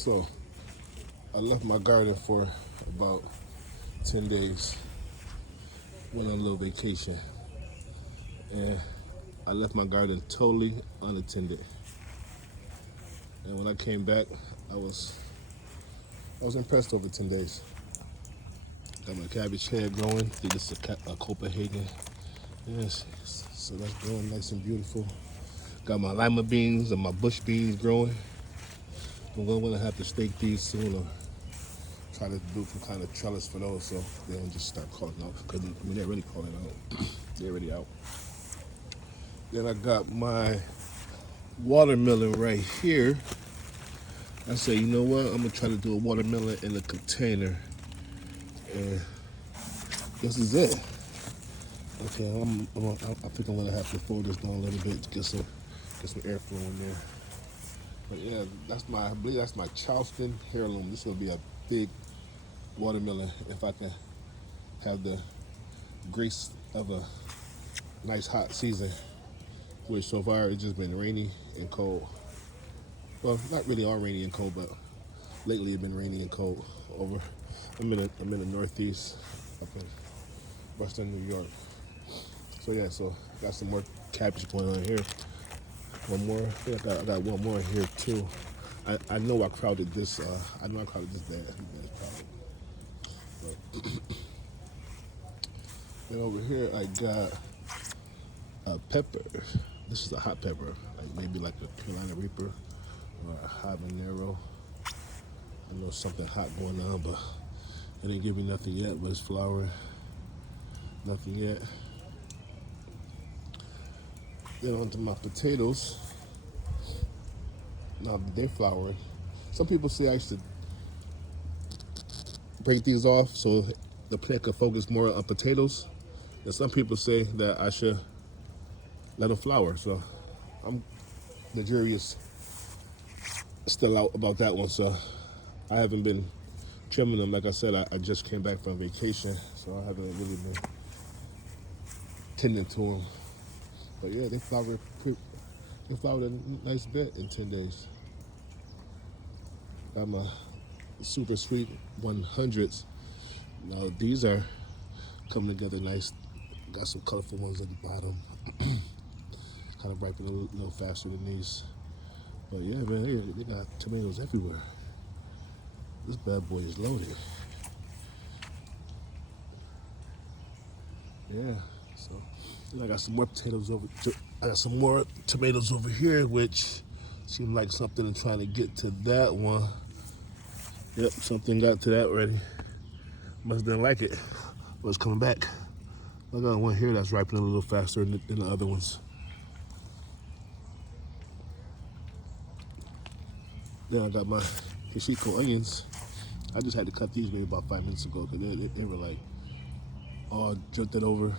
So I left my garden for about 10 days, went on a little vacation, and I left my garden totally unattended. And when I came back, I was I was impressed over 10 days. Got my cabbage head growing. I think this is a Copenhagen. Yes, so that's growing nice and beautiful. Got my lima beans and my bush beans growing. I'm going to have to stake these soon or try to do some kind of trellis for those so they don't just start calling out. Because they're really calling out. They're already out. Then I got my watermelon right here. I say, you know what? I'm going to try to do a watermelon in a container. And this is it. Okay, I think I'm gonna have to fold this down a little bit to get some airflow in there. But yeah, I believe that's my Charleston heirloom. This will be a big watermelon if I can have the grace of a nice hot season, which so far it's just been rainy and cold. Well, not really all rainy and cold, but lately it's been rainy and cold. I'm in the Northeast, up in Western New York. So yeah, so got some more cabbage going on here. One more. I think I got one more here too. I know I crowded this. I know I crowded this bed. But then over here I got a pepper. This is a hot pepper, like maybe like a Carolina Reaper or a habanero. I know something hot going on, but it didn't give me nothing yet. But it's flowering. Nothing yet. Then onto my potatoes. Now they're flowering. Some people say I should break these off so the plant can focus more on potatoes. And some people say that I should let them flower. So the jury is still out about that one. So I haven't been trimming them. Like I said, I just came back from vacation, so I haven't really been tending to them. But yeah, they flowered a nice bit in 10 days. Got my super sweet 100s. Now these are coming together nice. Got some colorful ones at the bottom. Kind of ripen a little faster than these. But yeah, man, they got tomatoes everywhere. This bad boy is loaded. Yeah, so then I got some more I got some more tomatoes over here, which seemed like something I'm trying to get to that one. Yep, something got to that already. Must didn't like it, but it's coming back. I got one here that's ripening a little faster than the other ones. Then I got my Kishiko onions. I just had to cut these maybe about 5 minutes ago because they were like all drifted over.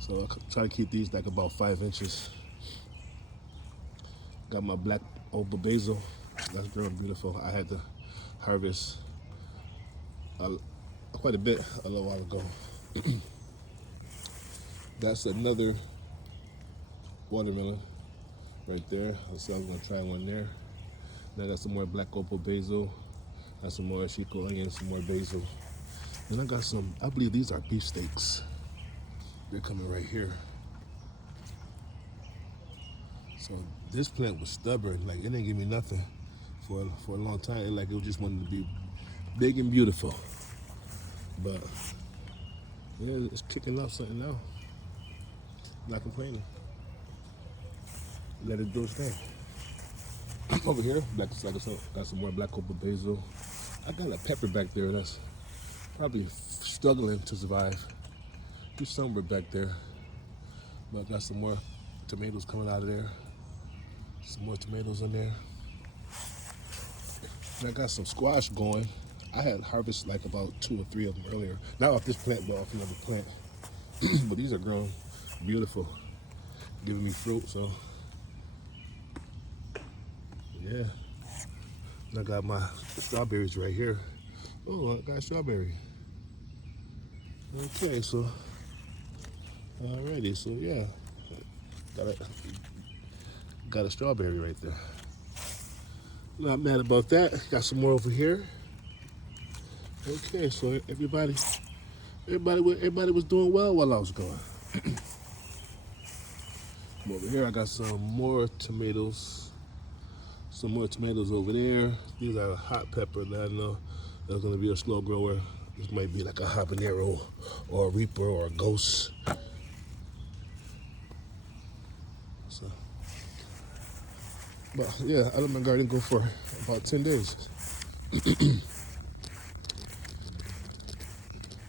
So I try to keep these like about 5 inches. Got my black oba basil. That's growing beautiful. I had to harvest quite a bit a little while ago. That's another watermelon right there. So I'm gonna try one there. Then I got some more black opal basil. Got some more Chico onions, some more basil. And I got some, I believe these are beef steaks. They're coming right here. So this plant was stubborn. Like it didn't give me nothing for a long time. It just wanted to be big and beautiful. But yeah, it's kicking up something now. Not complaining. Let it do its thing. Over here, got some more black opal basil. I got a pepper back there that's probably struggling to survive. There's somewhere back there. But I got some more tomatoes coming out of there. Some more tomatoes in there. And I got some squash going. I had harvested like about 2 or 3 of them earlier. Not off this plant, but off another plant. But these are grown beautiful, giving me fruit. So yeah. And I got my strawberries right here. Oh, I got a strawberry. Okay, so alrighty, so yeah, got a strawberry right there. Not mad about that. Got some more over here. Okay, so everybody was doing well while I was gone. Come over here, I got some more tomatoes. Some more tomatoes over there. These are hot pepper that I know that's gonna be a slow grower. This might be like a habanero or a reaper or a ghost. So, but yeah, I let my garden go for about 10 days.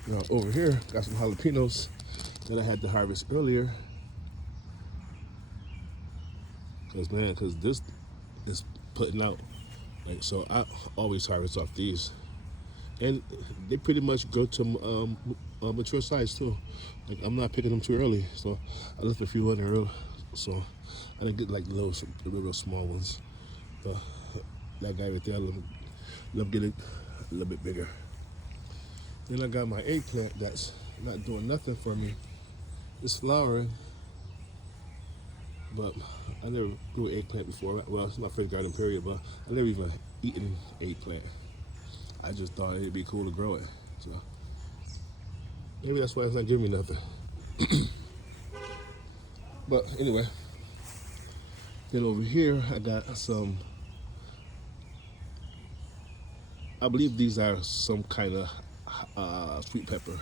Now over here, got some jalapenos that I had to harvest earlier. Cause this is putting out. Like, so I always harvest off these. And they pretty much go to mature size too. Like, I'm not picking them too early. So I left a few in there early. So I didn't get like little small ones. But that guy right there, let him get it a little bit bigger. Then I got my eggplant that's not doing nothing for me. It's flowering, but I never grew eggplant before. Well, it's my first garden period, but I never even eaten eggplant. I just thought it'd be cool to grow it. So maybe that's why it's not giving me nothing. But anyway, then over here I got some, I believe these are some kind of sweet pepper.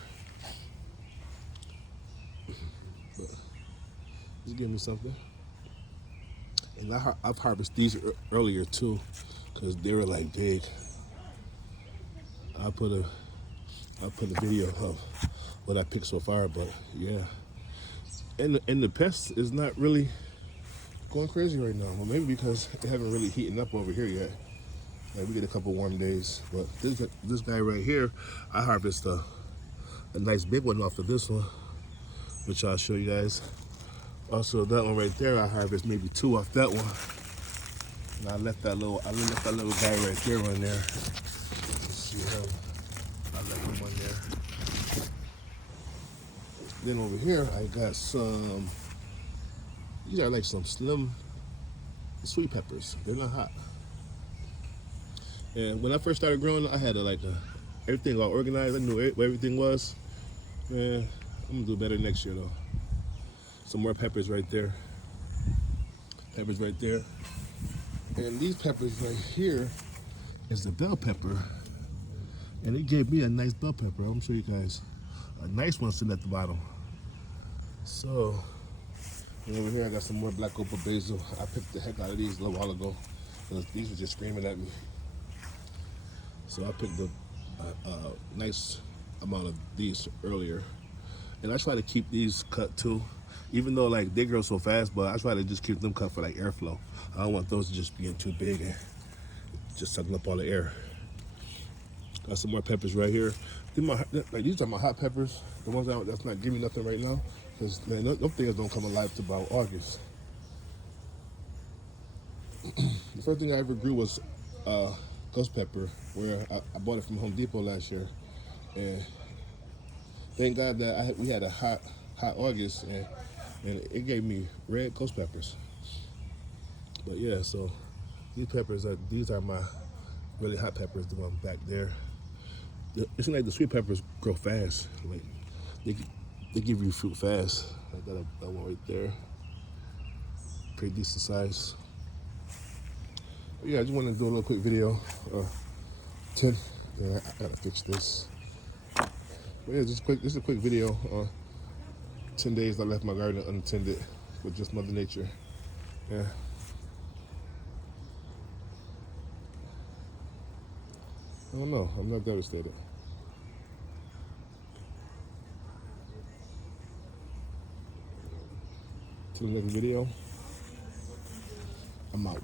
But just give me something. And I've harvested these earlier too, because they were like big. I put a video of what I picked so far, but yeah. And the pest is not really going crazy right now. Well, maybe because it haven't really heated up over here yet. Like, we get a couple warm days, but this guy right here, I harvest a nice big one off of this one, which I'll show you guys. Also, that one right there, I harvest maybe 2 off that one. And I left that little guy right there on there. Let's see how I left him on there. Then over here, I got some. These are like some slim sweet peppers. They're not hot. And when I first started growing, I had everything all organized. I knew where everything was. Man, I'm gonna do better next year though. Some more peppers right there. Peppers right there. And these peppers right here is the bell pepper. And it gave me a nice bell pepper. I'm gonna show you guys. A nice one sitting at the bottom. So, and over here I got some more black opal basil. I picked the heck out of these a little while ago because these were just screaming at me. So I picked a nice amount of these earlier. And I try to keep these cut too. Even though like they grow so fast, but I try to just keep them cut for like airflow. I don't want those just being too big and just sucking up all the air. Got some more peppers right here. These are my hot peppers. The ones that's not giving me nothing right now. Because man, those things don't come alive till about August. The first thing I ever grew was ghost pepper, where I bought it from Home Depot last year. And thank God that we had a hot August, and it gave me red ghost peppers. But yeah, so these are my really hot peppers, the one back there. It seems like the sweet peppers grow fast. Like they give you fruit fast. I got that one right there. Pretty decent size. But yeah, I just wanted to do a little quick video. 10. Yeah, I gotta fix this. But yeah, this is a quick video. 10 days I left my garden unattended with just Mother Nature. Yeah. I don't know. I'm not devastated. Till the next video, I'm out.